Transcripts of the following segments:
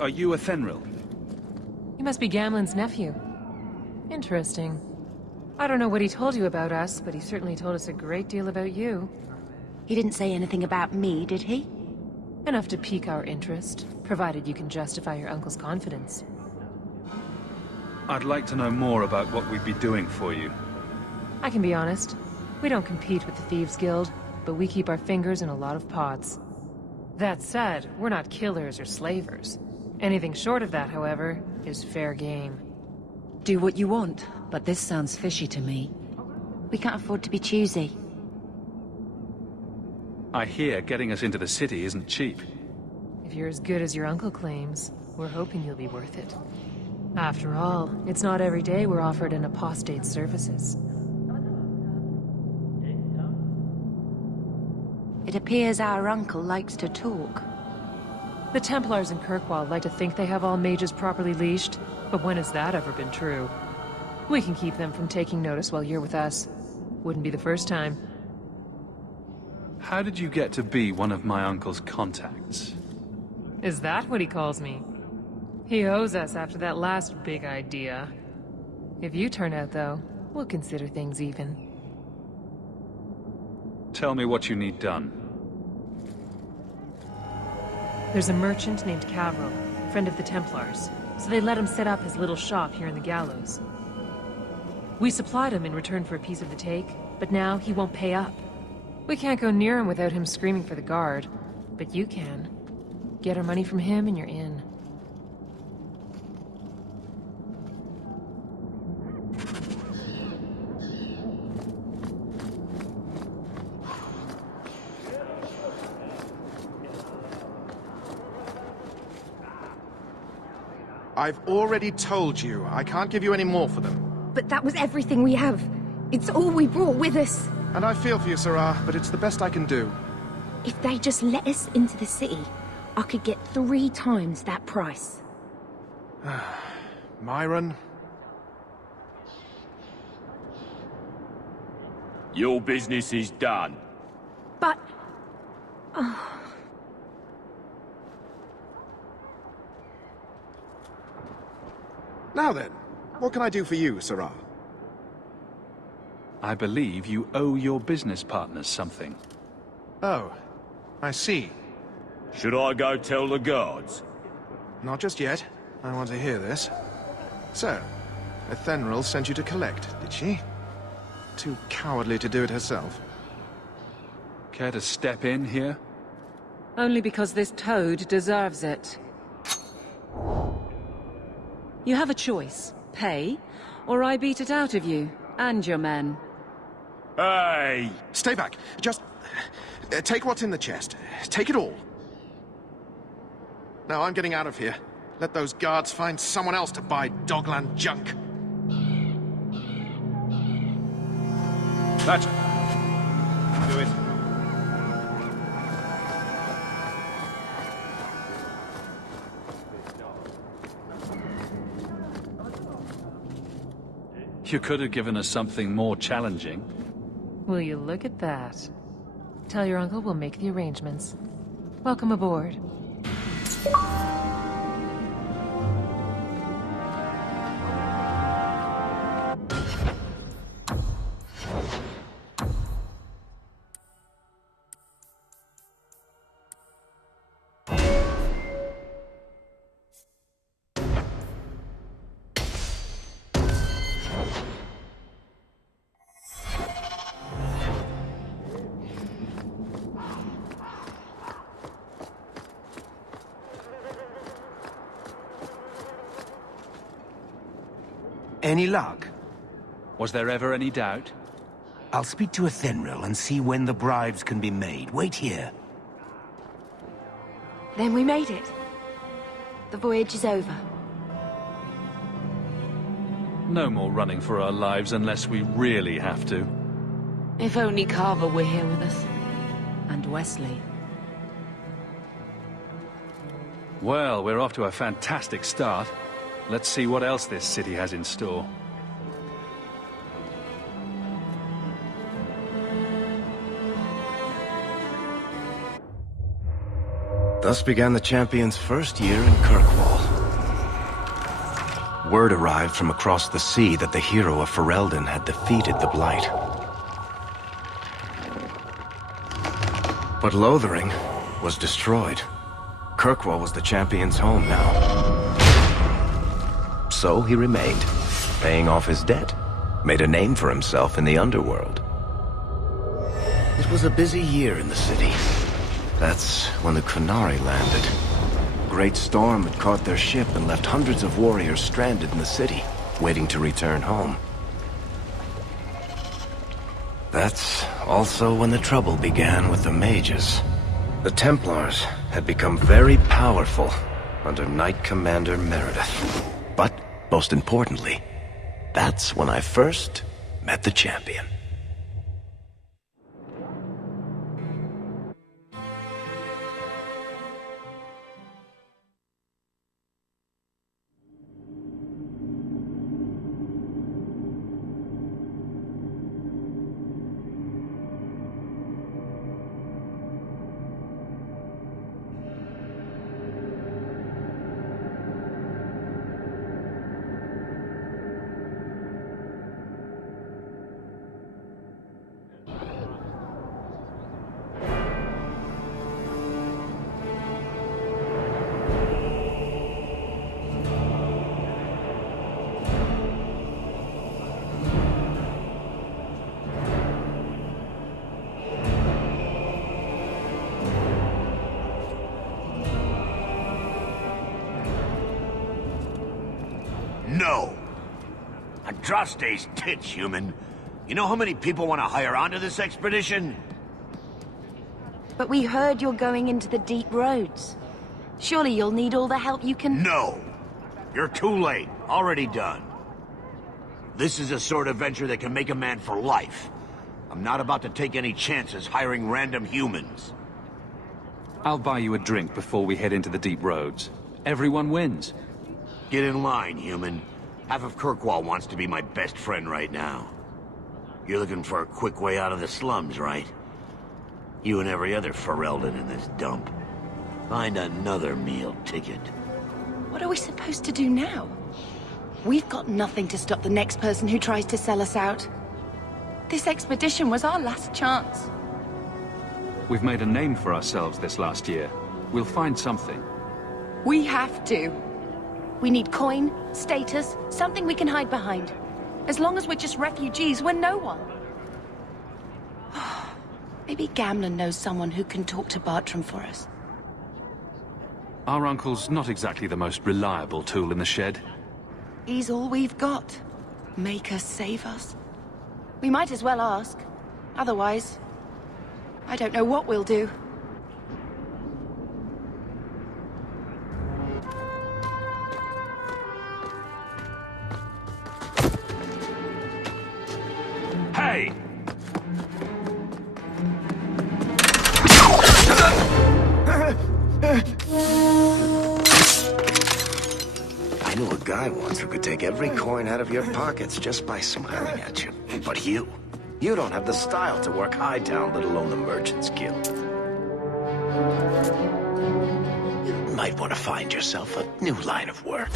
Are you Athenril? You must be Gamlen's nephew. Interesting. I don't know what he told you about us, but he certainly told us a great deal about you. He didn't say anything about me, did he? Enough to pique our interest, provided you can justify your uncle's confidence. I'd like to know more about what we'd be doing for you. I can be honest. We don't compete with the Thieves Guild, but we keep our fingers in a lot of pots. That said, we're not killers or slavers. Anything short of that, however, is fair game. Do what you want, but this sounds fishy to me. We can't afford to be choosy. I hear getting us into the city isn't cheap. If you're as good as your uncle claims, we're hoping you'll be worth it. After all, it's not every day we're offered an apostate's services. It appears our uncle likes to talk. The Templars in Kirkwall like to think they have all mages properly leashed, but when has that ever been true? We can keep them from taking notice while you're with us. Wouldn't be the first time. How did you get to be one of my uncle's contacts? Is that what he calls me? He owes us after that last big idea. If you turn out, though, we'll consider things even. Tell me what you need done. There's a merchant named Cavril, friend of the Templars, so they let him set up his little shop here in the Gallows. We supplied him in return for a piece of the take, but now he won't pay up. We can't go near him without him screaming for the guard, but you can. Get our money from him and you're in. I've already told you, I can't give you any more for them. But that was everything we have. It's all we brought with us. And I feel for you, Sirrah, but it's the best I can do. If they just let us into the city, I could get 3 times that price. Myron? Your business is done. But... Now then, what can I do for you, Sirrah? I believe you owe your business partners something. Oh, I see. Should I go tell the guards? Not just yet. I want to hear this. So, Athenril sent you to collect, did she? Too cowardly to do it herself. Care to step in here? Only because this toad deserves it. You have a choice. Pay, or I beat it out of you, and your men. Hey! Stay back. Just... take what's in the chest. Take it all. Now I'm getting out of here. Let those guards find someone else to buy Dogland junk. That's... Do it. You could have given us something more challenging. Will you look at that? Tell your uncle we'll make the arrangements. Welcome aboard. Any luck? Was there ever any doubt? I'll speak to Athenril and see when the bribes can be made. Wait here. Then we made it. The voyage is over. No more running for our lives unless we really have to. If only Carver were here with us. And Wesley. Well, we're off to a fantastic start. Let's see what else this city has in store. Thus began the champion's first year in Kirkwall. Word arrived from across the sea that the hero of Ferelden had defeated the Blight. But Lothering was destroyed. Kirkwall was the champion's home now. So he remained, paying off his debt, made a name for himself in the underworld. It was a busy year in the city. That's when the Qunari landed. A great storm had caught their ship and left hundreds of warriors stranded in the city, waiting to return home. That's also when the trouble began with the mages. The Templars had become very powerful under Knight Commander Meredith. But, most importantly, that's when I first met the champion. No! Andraste's tits, human. You know how many people want to hire onto this expedition? But we heard you're going into the deep roads. Surely you'll need all the help you can... No! You're too late. Already done. This is a sort of venture that can make a man for life. I'm not about to take any chances hiring random humans. I'll buy you a drink before we head into the deep roads. Everyone wins. Get in line, human. Half of Kirkwall wants to be my best friend right now. You're looking for a quick way out of the slums, right? You and every other Ferelden in this dump. Find another meal ticket. What are we supposed to do now? We've got nothing to stop the next person who tries to sell us out. This expedition was our last chance. We've made a name for ourselves this last year. We'll find something. We have to. We need coin, status, something we can hide behind. As long as we're just refugees, we're no one. Maybe Gamlen knows someone who can talk to Bartram for us. Our uncle's not exactly the most reliable tool in the shed. He's all we've got. Make us save us. We might as well ask. Otherwise, I don't know what we'll do. Hey! I knew a guy once who could take every coin out of your pockets just by smiling at you. But you don't have the style to work Hightown, let alone the Merchants Guild. You might want to find yourself a new line of work.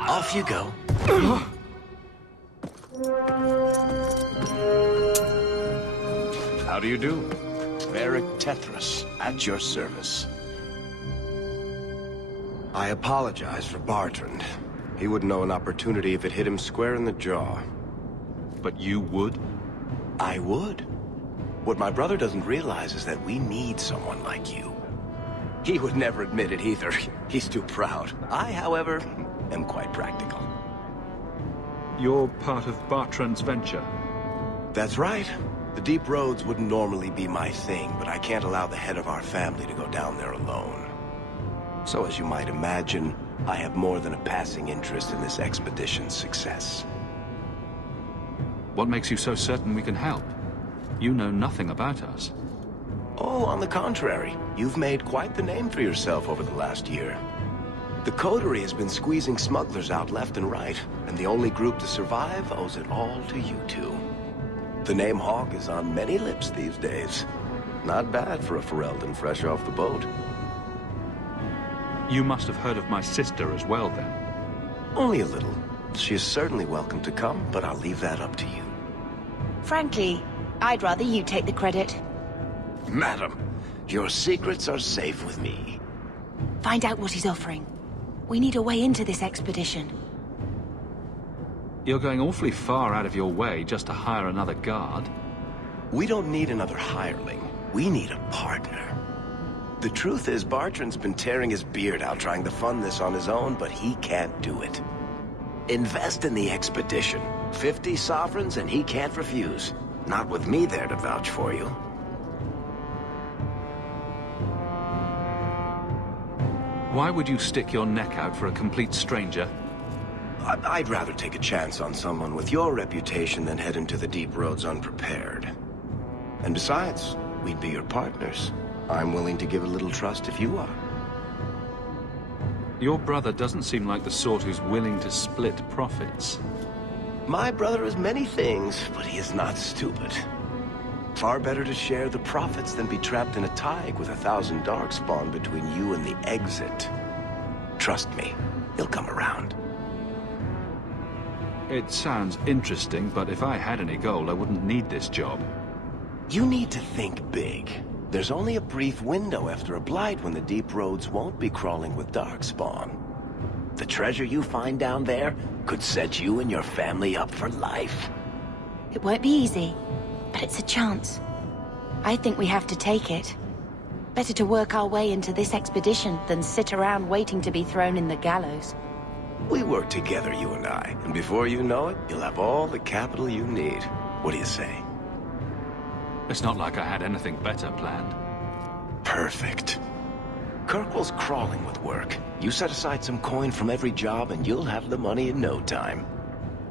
Off you go. How do you do? Varric Tethras, at your service. I apologize for Bartrand. He wouldn't know an opportunity if it hit him square in the jaw. But you would? I would. What my brother doesn't realize is that we need someone like you. He would never admit it either. He's too proud. I, however, am quite practical. You're part of Bartrand's venture. That's right. The deep roads wouldn't normally be my thing, but I can't allow the head of our family to go down there alone. So as you might imagine, I have more than a passing interest in this expedition's success. What makes you so certain we can help? You know nothing about us. Oh, on the contrary. You've made quite the name for yourself over the last year. The Coterie has been squeezing smugglers out left and right, and the only group to survive owes it all to you two. The name Hawke is on many lips these days. Not bad for a Ferelden fresh off the boat. You must have heard of my sister as well, then. Only a little. She is certainly welcome to come, but I'll leave that up to you. Frankly, I'd rather you take the credit. Madam, your secrets are safe with me. Find out what he's offering. We need a way into this expedition. You're going awfully far out of your way just to hire another guard. We don't need another hireling. We need a partner. The truth is, Bartrand's been tearing his beard out trying to fund this on his own, but he can't do it. Invest in the expedition. 50 sovereigns and he can't refuse. Not with me there to vouch for you. Why would you stick your neck out for a complete stranger? I'd rather take a chance on someone with your reputation than head into the deep roads unprepared. And besides, we'd be your partners. I'm willing to give a little trust if you are. Your brother doesn't seem like the sort who's willing to split profits. My brother is many things, but he is not stupid. Far better to share the profits than be trapped in a tide with 1,000 Darkspawn between you and the exit. Trust me, he'll come around. It sounds interesting, but if I had any gold, I wouldn't need this job. You need to think big. There's only a brief window after a blight when the deep roads won't be crawling with Darkspawn. The treasure you find down there could set you and your family up for life. It won't be easy, but it's a chance. I think we have to take it. Better to work our way into this expedition than sit around waiting to be thrown in the gallows. We work together, you and I, and before you know it, you'll have all the capital you need. What do you say? It's not like I had anything better planned. Perfect. Kirkwall's crawling with work. You set aside some coin from every job and you'll have the money in no time.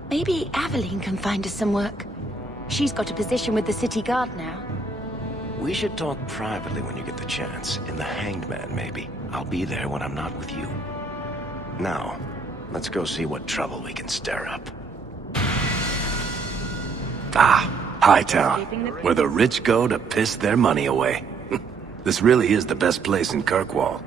Maybe Aveline can find us some work. She's got a position with the city guard now. We should talk privately when you get the chance. In the Hanged Man, maybe. I'll be there when I'm not with you. Now, let's go see what trouble we can stir up. Ah, Hightown, where the rich go to piss their money away. This really is the best place in Kirkwall.